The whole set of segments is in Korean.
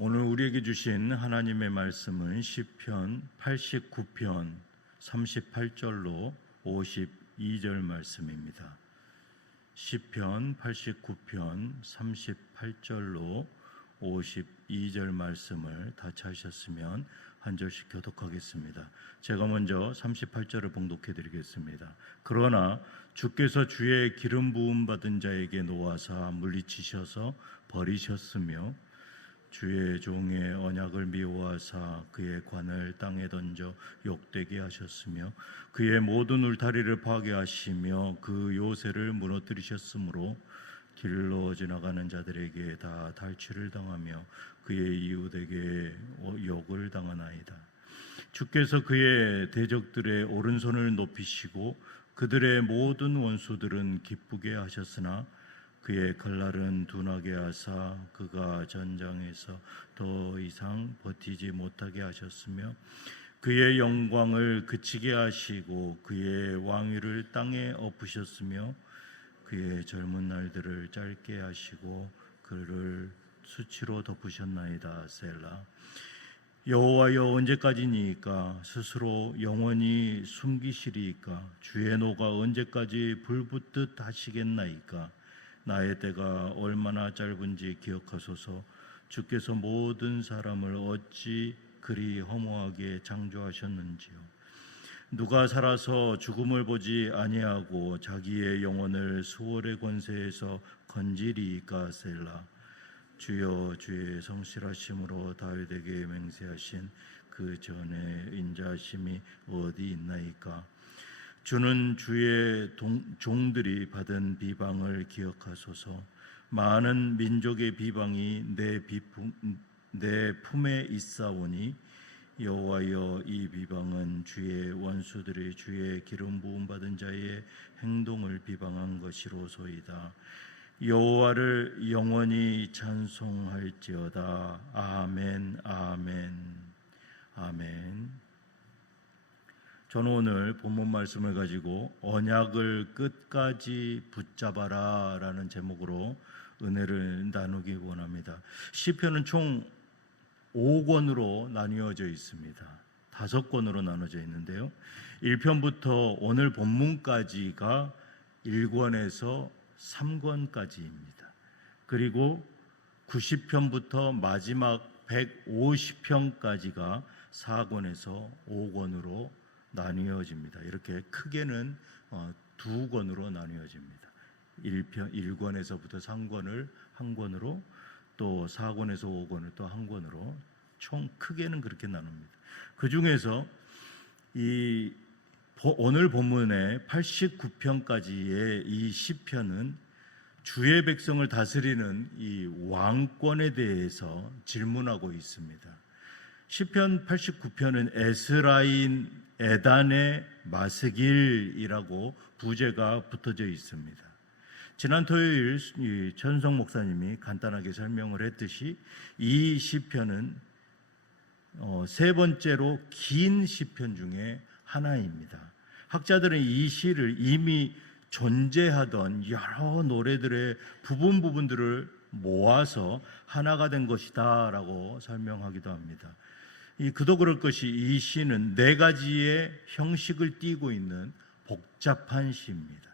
오늘 우리에게 주신 하나님의 말씀은 시편 89편 38절로 52절 말씀입니다. 시편 89편 38절로 52절 말씀을 다 찾으셨으면 한 절씩 교독하겠습니다. 제가 먼저 38절을 봉독해 드리겠습니다. 그러나 주께서 주의 기름 부음 받은 자에게 놓아사 물리치셔서 버리셨으며 주의 종의 언약을 미워하사 그의 관을 땅에 던져 욕되게 하셨으며 그의 모든 울타리를 파괴하시며 그 요새를 무너뜨리셨으므로 길로 지나가는 자들에게 다 탈취를 당하며 그의 이웃에게 욕을 당하나이다. 주께서 그의 대적들의 오른손을 높이시고 그들의 모든 원수들은 기쁘게 하셨으나 그의 칼날은 둔하게 하사 그가 전장에서 더 이상 버티지 못하게 하셨으며 그의 영광을 그치게 하시고 그의 왕위를 땅에 엎으셨으며 그의 젊은 날들을 짧게 하시고 그를 수치로 덮으셨나이다. 셀라. 여호와여, 언제까지니까 스스로 영원히 숨기시리이까? 주의 노가 언제까지 불붙듯 하시겠나이까? 나의 때가 얼마나 짧은지 기억하소서. 주께서 모든 사람을 어찌 그리 허무하게 창조하셨는지요. 누가 살아서 죽음을 보지 아니하고 자기의 영혼을 수월의 권세에서 건지리이까? 셀라. 주여, 주의 성실하심으로 다윗에게 맹세하신 그 전에 인자하심이 어디 있나이까? 주는 주의 종들이 받은 비방을 기억하소서. 많은 민족의 비방이 내 품에 있사오니 여호와여, 이 비방은 주의 원수들이 주의 기름 부음 받은 자의 행동을 비방한 것이로소이다. 여호와를 영원히 찬송할지어다. 아멘, 아멘, 아멘. 저는 오늘 본문 말씀을 가지고 언약을 끝까지 붙잡아라 라는 제목으로 은혜를 나누기 원합니다. 시편은 총 5권으로 나뉘어져 있습니다. 5권으로 나눠져 있는데요, 1편부터 오늘 본문까지가 1권에서 3권까지입니다. 그리고 90편부터 마지막 150편까지가 4권에서 5권으로 나뉘어집니다. 이렇게 크게는 2권으로 나뉘어집니다. 1권에서부터 3권을 한 권으로, 또 4권에서 5권을 또 한 권으로, 총 크게는 그렇게 나눕니다. 그 중에서 이 오늘 본문의 89편까지의 이 시편은 주의 백성을 다스리는 이 왕권에 대해서 질문하고 있습니다. 시편 89편은 에스라인 에단의 마스길이라고 부제가 붙어져 있습니다. 지난 토요일 천성 목사님이 간단하게 설명을 했듯이 이 시편은 세 번째로 긴 시편 중에 하나입니다. 학자들은 이 시를 이미 존재하던 여러 노래들의 부분들을 모아서 하나가 된 것이다 라고 설명하기도 합니다. 그도 그럴 것이 이 시는 4가지의 형식을 띠고 있는 복잡한 시입니다.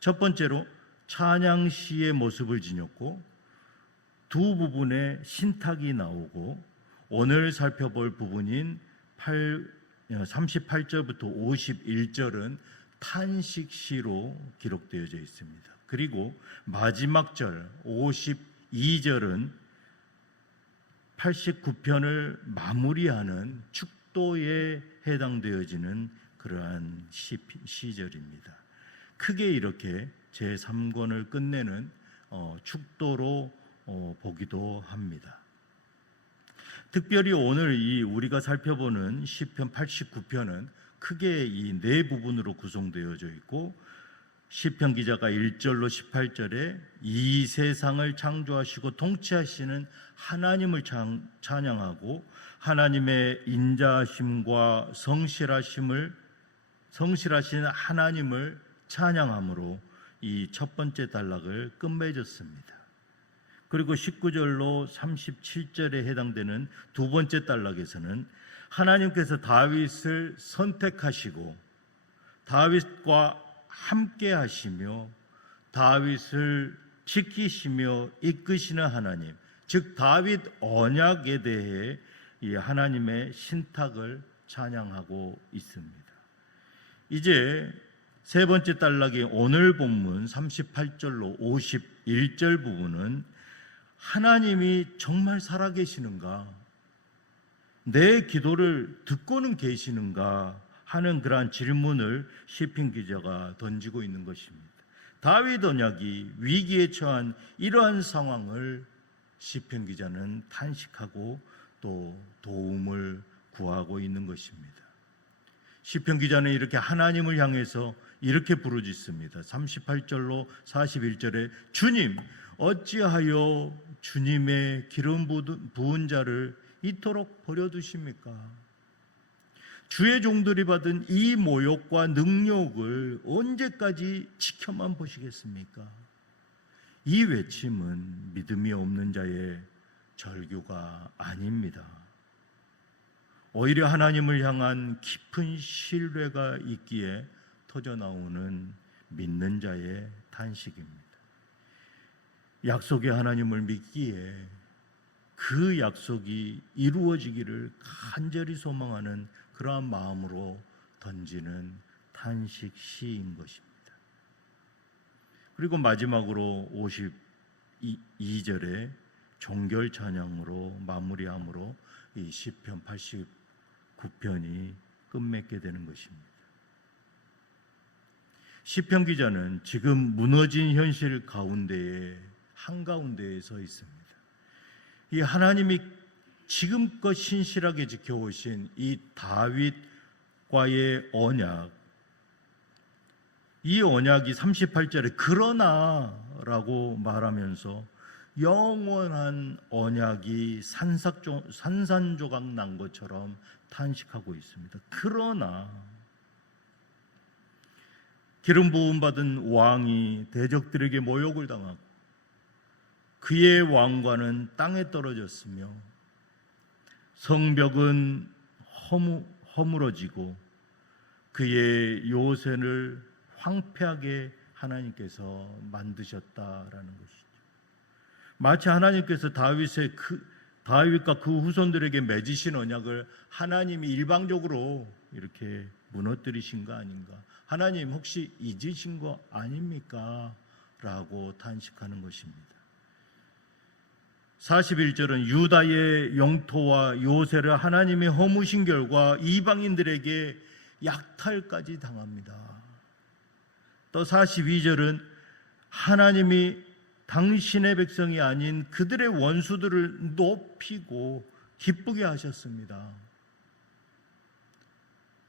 첫 번째로 찬양시의 모습을 지녔고, 두 부분의 신탁이 나오고, 오늘 살펴볼 부분인 38절부터 51절은 탄식시로 기록되어져 있습니다. 그리고 마지막 절 52절은 89편을 마무리하는 축도에 해당되어지는 그러한 시절입니다. 크게 이렇게 제3권을 끝내는 축도로 보기도 합니다. 특별히 오늘 우리가 살펴보는 시편 89편은 크게 이 4부분으로 구성되어져 있고, 시편 기자가 1절로 18절에 이 세상을 창조하시고 통치하시는 하나님을 찬양하고, 하나님의 인자하심과 성실하신 하나님을 찬양함으로 이 첫 번째 단락을 끝맺었습니다. 그리고 19절로 37절에 해당되는 두 번째 단락에서는 하나님께서 다윗을 선택하시고 다윗과 함께 하시며 다윗을 지키시며 이끄시는 하나님, 즉 다윗 언약에 대해 이 하나님의 신탁을 찬양하고 있습니다. 이제 세 번째 단락의 오늘 본문 38절로 51절 부분은 하나님이 정말 살아계시는가, 내 기도를 듣고는 계시는가 하는 그러한 질문을 시편 기자가 던지고 있는 것입니다. 다윗 언약이 위기에 처한 이러한 상황을 시편 기자는 탄식하고 또 도움을 구하고 있는 것입니다. 시편 기자는 이렇게 하나님을 향해서 이렇게 부르짖습니다. 38절로 41절에 주님, 어찌하여 주님의 기름 부은 자를 이토록 버려두십니까? 주의 종들이 받은 이 모욕과 능욕을 언제까지 지켜만 보시겠습니까? 이 외침은 믿음이 없는 자의 절규가 아닙니다. 오히려 하나님을 향한 깊은 신뢰가 있기에 터져나오는 믿는 자의 탄식입니다. 약속의 하나님을 믿기에 그 약속이 이루어지기를 간절히 소망하는 그러한 마음으로 던지는 탄식 시인 것입니다. 그리고 마지막으로 52절에 종결 찬양으로 마무리함으로 이 시편 89편이 끝맺게 되는 것입니다. 시편 기자는 지금 무너진 현실 가운데에 한가운데에 서 있습니다. 이 하나님이 지금껏 신실하게 지켜오신 이 다윗과의 언약, 이 언약이 38절에 그러나라고 말하면서 영원한 언약이 산산조각 난 것처럼 탄식하고 있습니다. 그러나 기름 부음 받은 왕이 대적들에게 모욕을 당하고 그의 왕관은 땅에 떨어졌으며 성벽은 허물어지고 그의 요새를 황폐하게 하나님께서 만드셨다라는 것이죠. 마치 하나님께서 다윗과 그 후손들에게 맺으신 언약을 하나님이 일방적으로 이렇게 무너뜨리신 거 아닌가? 하나님 혹시 잊으신 거 아닙니까? 라고 탄식하는 것입니다. 41절은 유다의 영토와 요새를 하나님이 허무신 결과 이방인들에게 약탈까지 당합니다. 또 42절은 하나님이 당신의 백성이 아닌 그들의 원수들을 높이고 기쁘게 하셨습니다.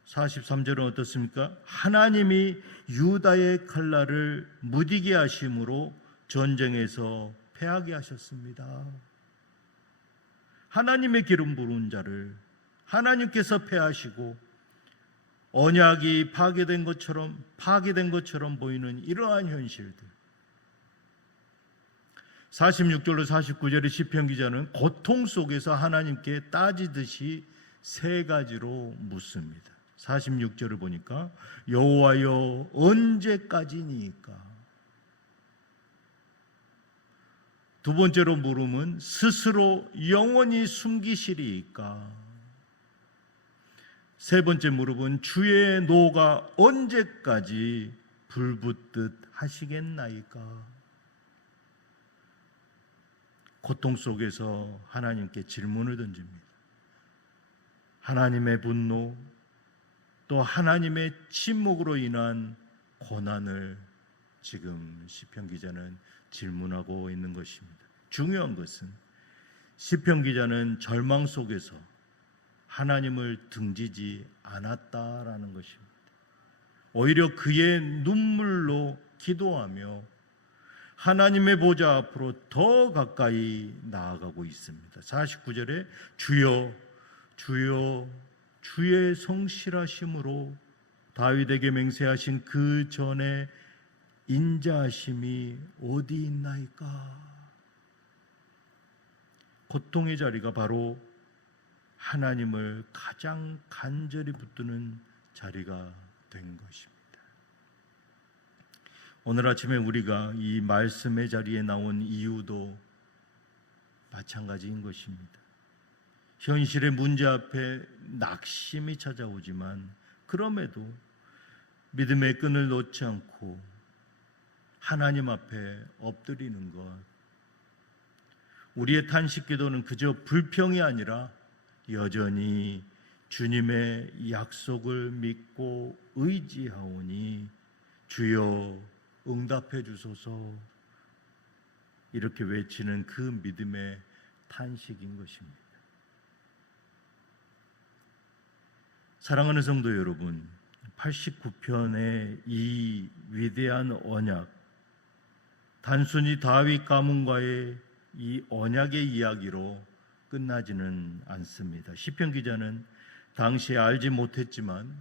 43절은 어떻습니까? 하나님이 유다의 칼날을 무디게 하심으로 전쟁에서 패하게 하셨습니다. 하나님의 기름 부은 자를 하나님께서 패하시고 언약이 파괴된 것처럼 보이는 이러한 현실들. 46절로 49절의 시편 기자는 고통 속에서 하나님께 따지듯이 세 가지로 묻습니다. 46절을 보니까 여호와여 언제까지니까? 두 번째로 물음은 스스로 영원히 숨기시리이까? 세 번째 물음은 주의 노가 언제까지 불붙듯 하시겠나이까? 고통 속에서 하나님께 질문을 던집니다. 하나님의 분노, 또 하나님의 침묵으로 인한 고난을 지금 시편 기자는 질문하고 있는 것입니다. 중요한 것은 시편 기자는 절망 속에서 하나님을 등지지 않았다라는 것입니다. 오히려 그의 눈물로 기도하며 하나님의 보좌 앞으로 더 가까이 나아가고 있습니다. 49절에 주여 주여 주의 성실하심으로 다윗에게 맹세하신 그 전에 인자하심이 어디 있나이까? 고통의 자리가 바로 하나님을 가장 간절히 붙드는 자리가 된 것입니다. 오늘 아침에 우리가 이 말씀의 자리에 나온 이유도 마찬가지인 것입니다. 현실의 문제 앞에 낙심이 찾아오지만 그럼에도 믿음의 끈을 놓지 않고 하나님 앞에 엎드리는 것, 우리의 탄식 기도는 그저 불평이 아니라 여전히 주님의 약속을 믿고 의지하오니 주여 응답해 주소서, 이렇게 외치는 그 믿음의 탄식인 것입니다. 사랑하는 성도 여러분, 89편의 이 위대한 언약, 단순히 다윗 가문과의 이 언약의 이야기로 끝나지는 않습니다. 시편 기자는 당시에 알지 못했지만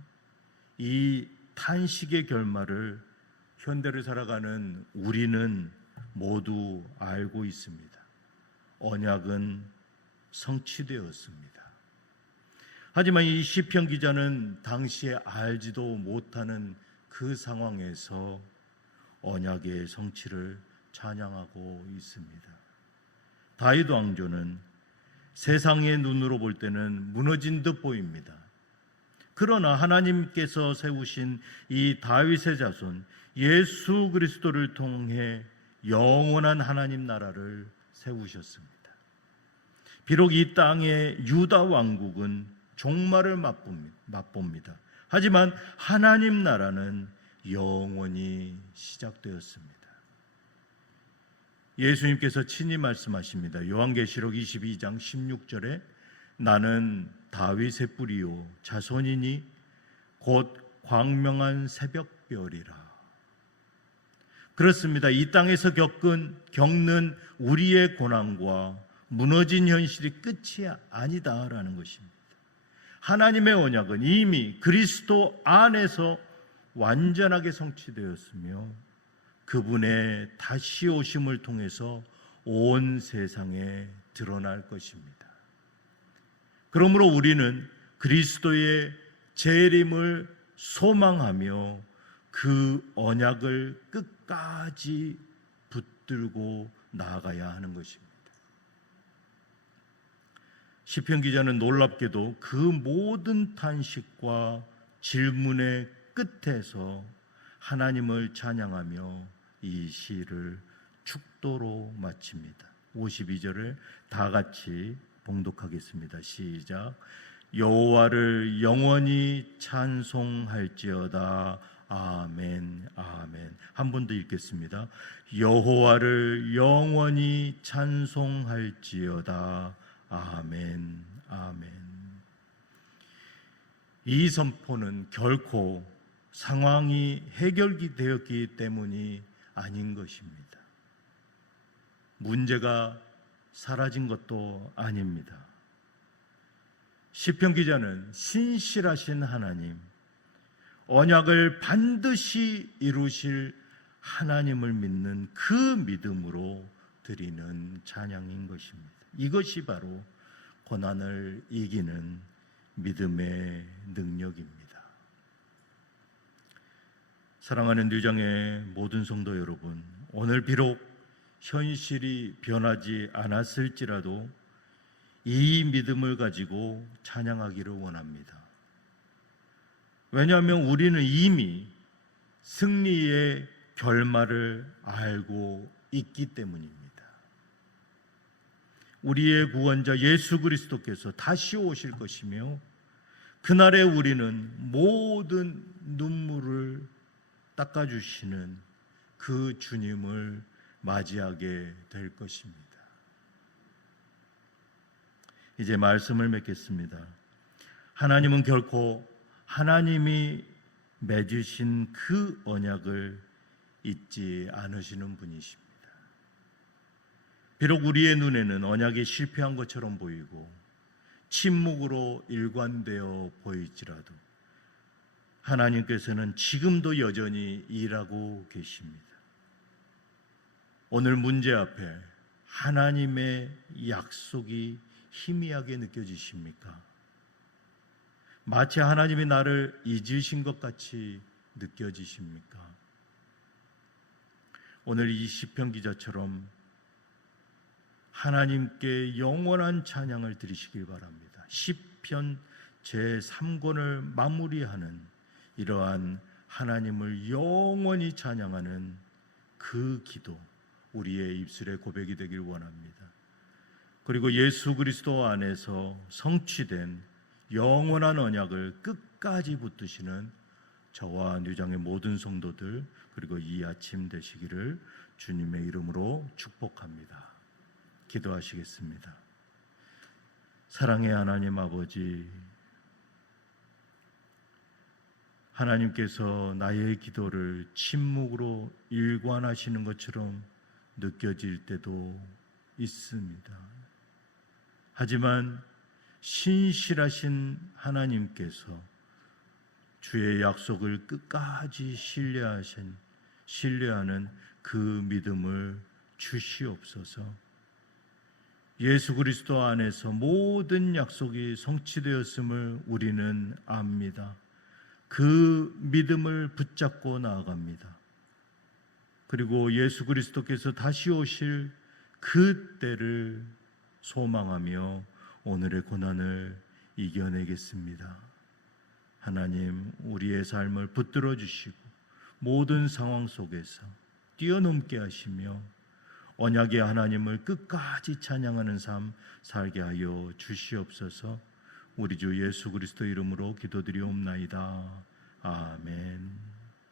이 탄식의 결말을 현대를 살아가는 우리는 모두 알고 있습니다. 언약은 성취되었습니다. 하지만 이 시편 기자는 당시에 알지도 못하는 그 상황에서 언약의 성취를 찬양하고 있습니다. 다윗 왕조는 세상의 눈으로 볼 때는 무너진 듯 보입니다. 그러나 하나님께서 세우신 이 다윗의 자손 예수 그리스도를 통해 영원한 하나님 나라를 세우셨습니다. 비록 이 땅의 유다 왕국은 종말을 맛봅니다. 하지만 하나님 나라는 영원히 시작되었습니다. 예수님께서 친히 말씀하십니다. 요한계시록 22장 16절에 나는 다윗의 뿌리요 자손이니 곧 광명한 새벽별이라. 그렇습니다. 이 땅에서 겪는 우리의 고난과 무너진 현실이 끝이 아니다라는 것입니다. 하나님의 언약은 이미 그리스도 안에서 완전하게 성취되었으며 그분의 다시 오심을 통해서 온 세상에 드러날 것입니다. 그러므로 우리는 그리스도의 재림을 소망하며 그 언약을 끝까지 붙들고 나아가야 하는 것입니다. 시편 기자는 놀랍게도 그 모든 탄식과 질문의 끝에서 하나님을 찬양하며 이 시를 축도로 마칩니다. 52절을 다 같이 봉독하겠습니다. 시작. 여호와를 영원히 찬송할지어다. 아멘, 아멘. 한 번 더 읽겠습니다. 여호와를 영원히 찬송할지어다. 아멘, 아멘. 이 선포는 결코 상황이 해결이 되었기 때문이 아닌 것입니다. 문제가 사라진 것도 아닙니다. 시편 기자는 신실하신 하나님, 언약을 반드시 이루실 하나님을 믿는 그 믿음으로 드리는 찬양인 것입니다. 이것이 바로 고난을 이기는 믿음의 능력입니다. 사랑하는 뉴장의 모든 성도 여러분, 오늘 비록 현실이 변하지 않았을지라도 이 믿음을 가지고 찬양하기를 원합니다. 왜냐하면 우리는 이미 승리의 결말을 알고 있기 때문입니다. 우리의 구원자 예수 그리스도께서 다시 오실 것이며 그날에 우리는 모든 눈물을 닦아주시는 그 주님을 맞이하게 될 것입니다. 이제 말씀을 맺겠습니다. 하나님은 결코 하나님이 맺으신 그 언약을 잊지 않으시는 분이십니다. 비록 우리의 눈에는 언약이 실패한 것처럼 보이고 침묵으로 일관되어 보일지라도 하나님께서는 지금도 여전히 일하고 계십니다. 오늘 문제 앞에 하나님의 약속이 희미하게 느껴지십니까? 마치 하나님이 나를 잊으신 것 같이 느껴지십니까? 오늘 이 시편 기자처럼 하나님께 영원한 찬양을 드리시길 바랍니다. 시편 제3권을 마무리하는 이러한 하나님을 영원히 찬양하는 그 기도, 우리의 입술의 고백이 되길 원합니다. 그리고 예수 그리스도 안에서 성취된 영원한 언약을 끝까지 붙드시는 저와 뉴장의 모든 성도들, 그리고 이 아침 되시기를 주님의 이름으로 축복합니다. 기도하시겠습니다. 사랑의 하나님 아버지, 하나님께서 나의 기도를 침묵으로 일관하시는 것처럼 느껴질 때도 있습니다. 하지만 신실하신 하나님께서 주의 약속을 끝까지 신뢰하는 그 믿음을 주시옵소서. 예수 그리스도 안에서 모든 약속이 성취되었음을 우리는 압니다. 그 믿음을 붙잡고 나아갑니다. 그리고 예수 그리스도께서 다시 오실 그 때를 소망하며 오늘의 고난을 이겨내겠습니다. 하나님, 우리의 삶을 붙들어 주시고 모든 상황 속에서 뛰어넘게 하시며 언약의 하나님을 끝까지 찬양하는 삶 살게 하여 주시옵소서. 우리 주 예수 그리스도 이름으로 기도드리옵나이다. 아멘.